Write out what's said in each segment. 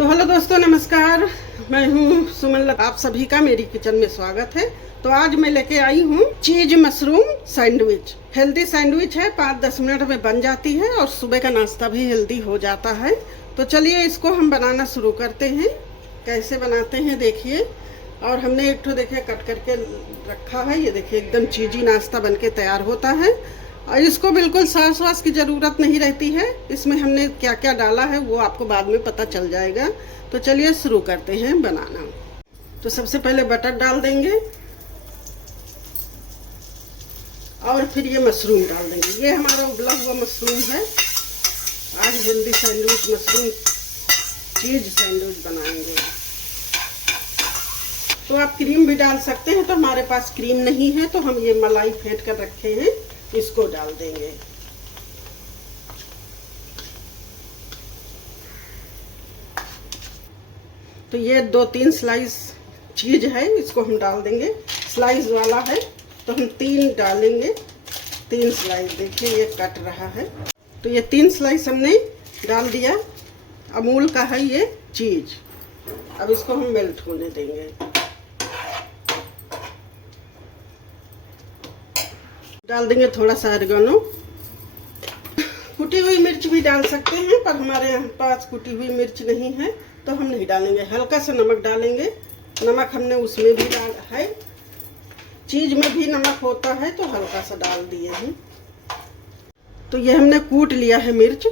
तो हेलो दोस्तों, नमस्कार। मैं हूँ सुमन। आप सभी का मेरी किचन में स्वागत है। तो आज मैं लेके आई हूँ चीज मशरूम सैंडविच। हेल्दी सैंडविच है, 5-10 मिनट में बन जाती है और सुबह का नाश्ता भी हेल्दी हो जाता है। तो चलिए इसको हम बनाना शुरू करते हैं। कैसे बनाते हैं देखिए। और हमने एक ठो देखिए कट करके रखा है। ये देखिए एकदम चीजी नाश्ता बन के तैयार होता है। और इसको बिल्कुल सॉस वास की ज़रूरत नहीं रहती है। इसमें हमने क्या क्या डाला है वो आपको बाद में पता चल जाएगा। तो चलिए शुरू करते हैं बनाना। तो सबसे पहले बटर डाल देंगे और फिर ये मशरूम डाल देंगे। ये हमारा उबला हुआ मशरूम है। आज healthy sandwich mushroom cheese sandwich बनाएंगे। तो आप क्रीम भी डाल सकते हैं। तो हमारे पास क्रीम नहीं है तो हम ये मलाई फेंट कर रखे हैं, इसको डाल देंगे। तो ये 2-3 स्लाइस चीज है, इसको हम डाल देंगे। स्लाइस वाला है तो हम 3 डालेंगे। 3 स्लाइस देखिए ये कट रहा है। तो ये 3 स्लाइस हमने डाल दिया। अमूल का है ये चीज। अब इसको हम मेल्ट होने देंगे। डाल देंगे थोड़ा सा ऑरिगेनो। कुटी हुई मिर्च भी डाल सकते हैं, पर हमारे यहाँ पास कुटी हुई मिर्च नहीं है तो हम नहीं डालेंगे। हल्का सा नमक डालेंगे। नमक हमने उसमें भी डाला है, चीज में भी नमक होता है तो हल्का सा डाल दिए हैं। तो ये हमने कूट लिया है मिर्च।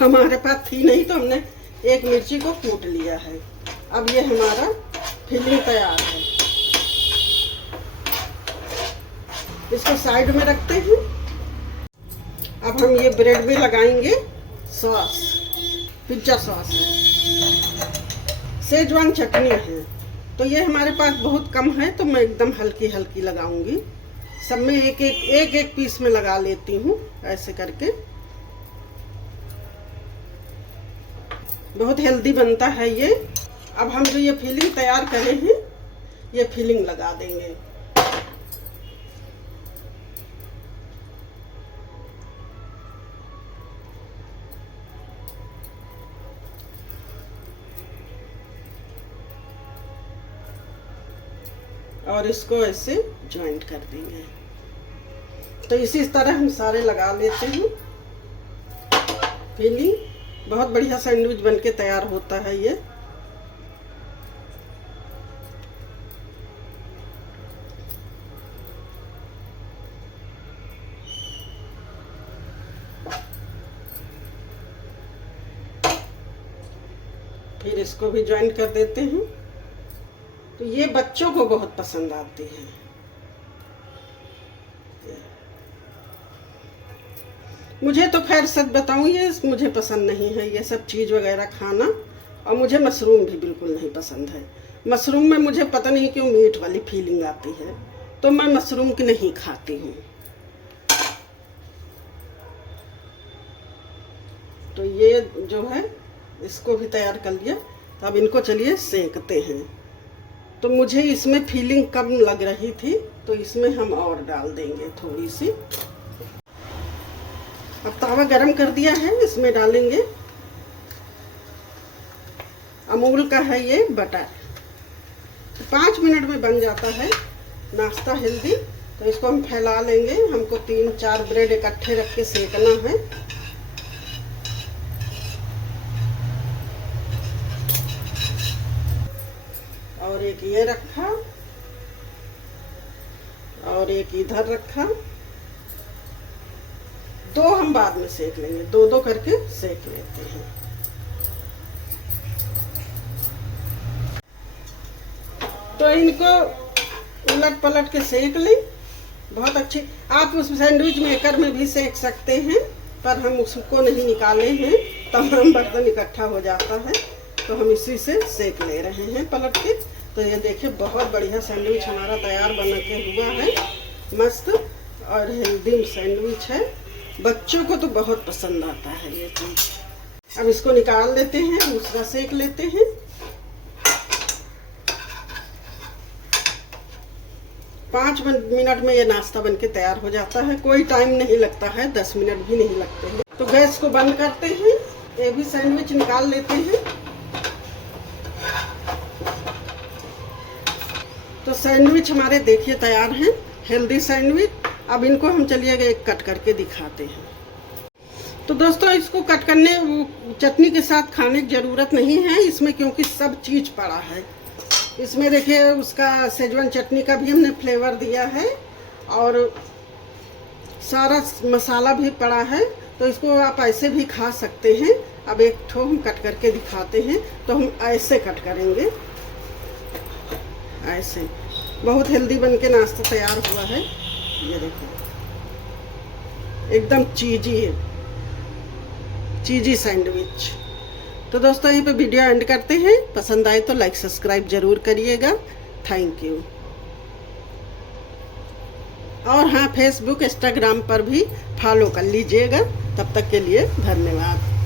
हमारे पास थी नहीं तो हमने एक मिर्ची को कूट लिया है। अब ये हमारा फिलिंग तैयार है। इसको साइड में रखते हैं। अब हम ये ब्रेड में लगाएंगे सॉस। पिज्जा सॉस है, सेजवान चटनी है। तो ये हमारे पास बहुत कम है तो मैं एकदम हल्की हल्की लगाऊंगी। सब में एक पीस में लगा लेती हूँ ऐसे करके। बहुत हेल्दी बनता है ये। अब हम जो ये फिलिंग तैयार करे हैं ये फिलिंग लगा देंगे। और इसको ऐसे ज्वाइंट कर देंगे। तो इसी तरह हम सारे लगा लेते हैं फिलिंग। बहुत बढ़िया सैंडविच बनके तैयार होता है ये। फिर इसको भी ज्वाइंट कर देते हैं। तो ये बच्चों को बहुत पसंद आती है। मुझे तो खैर सच बताऊं ये मुझे पसंद नहीं है ये सब चीज वगैरह खाना। और मुझे मशरूम भी बिल्कुल नहीं पसंद है। मशरूम में मुझे पता नहीं क्यों मीठ वाली फीलिंग आती है तो मैं मशरूम की नहीं खाती हूँ। तो ये जो है इसको भी तैयार कर लिया। अब इनको चलिए सेकते हैं। तो मुझे इसमें फीलिंग कम लग रही थी तो इसमें हम और डाल देंगे थोड़ी सी। अब तवा गरम कर दिया है, इसमें डालेंगे अमूल का है ये बटर। तो 5 मिनट में बन जाता है नाश्ता हेल्दी। तो इसको हम फैला लेंगे। हमको 3-4 ब्रेड इकट्ठे रख के सेकना है। और एक ये रखा और एक इधर रखा। 2 हम बाद में सेक लेंगे। 2-2 करके सेक लेते हैं। तो इनको उलट पलट के सेक लें बहुत अच्छी। आप उस सैंडविच मेकर में भी सेक सकते हैं, पर हम उसको नहीं निकाले हैं। तमाम बर्तन इकट्ठा हो जाता है तो हम इसी से सेक ले रहे हैं पलट के। तो ये देखिए बहुत बढ़िया सैंडविच हमारा तैयार बन के हुआ है। मस्त और हेल्दी सैंडविच है। बच्चों को तो बहुत पसंद आता है ये चीज। अब इसको निकाल लेते हैं, दूसरा सेक लेते हैं। पाँच मिनट में ये नाश्ता बनके तैयार हो जाता है। कोई टाइम नहीं लगता है, 10 मिनट भी नहीं लगते हैं। तो गैस को बंद करते हैं। ये भी सैंडविच निकाल लेते हैं। सैंडविच हमारे देखिए तैयार हैं, हेल्दी सैंडविच। अब इनको हम चलिएगा एक कट करके दिखाते हैं। तो दोस्तों इसको कट करने चटनी के साथ खाने की ज़रूरत नहीं है इसमें, क्योंकि सब चीज़ पड़ा है इसमें। देखिए उसका सेजवान चटनी का भी हमने फ्लेवर दिया है और सारा मसाला भी पड़ा है, तो इसको आप ऐसे भी खा सकते हैं। अब एक ठो हम कट करके दिखाते हैं, तो हम ऐसे कट करेंगे, ऐसे। बहुत हेल्दी बन के नाश्ता तैयार हुआ है। ये देखो एकदम चीजी है, चीजी सैंडविच। तो दोस्तों यहीं पे वीडियो एंड करते हैं। पसंद आए तो लाइक सब्सक्राइब जरूर करिएगा। Thank you. और हाँ, फेसबुक इंस्टाग्राम पर भी फॉलो कर लीजिएगा। तब तक के लिए धन्यवाद।